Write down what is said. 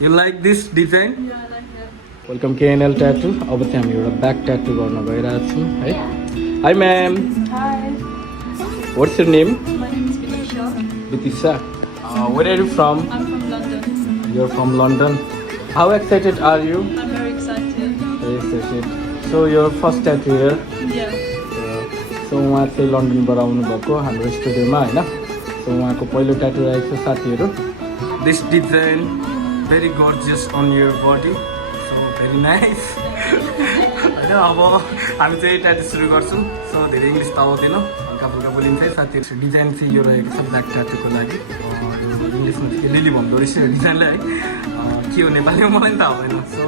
You like this design? Yeah, I like that. Welcome KNL Tattoo. अब चाहिँ हामी एउटा ब्याक ट्याटू गर्न गइरहेको छौँ है. Hi ma'am. Hi, What's your name? my name is Vinisha. Vitisha. Where are you from? I'm from London. You're from London. How excited are you? I'm very excited. Very excited. So your first tattoo here. Yeah. So उहाँ चाहिँ लन्डनबाट आउनु भएको हाम्रो स्टुडियोमा हैन. So उहाँको पहिलो tattoo रहेको छ साथीहरु. This design very gorgeous on your body. So very nice. हैन अब हामी चाहिँ ट्याटू सुरु गर्छौं. So धेरै इंग्लिश त आउँदैन. हल्का फुल्का बोलिन्छ है साथीहरु. डिजाइन चाहिँ यो रहेको छ ब्ल्याक ट्याटूको लागि. इंग्लिशमा चाहिँ लिली भन्दो रहेछ यो डिजाइनलाई है. के हो नेपालीमा मलाई नि थाहा भएन. So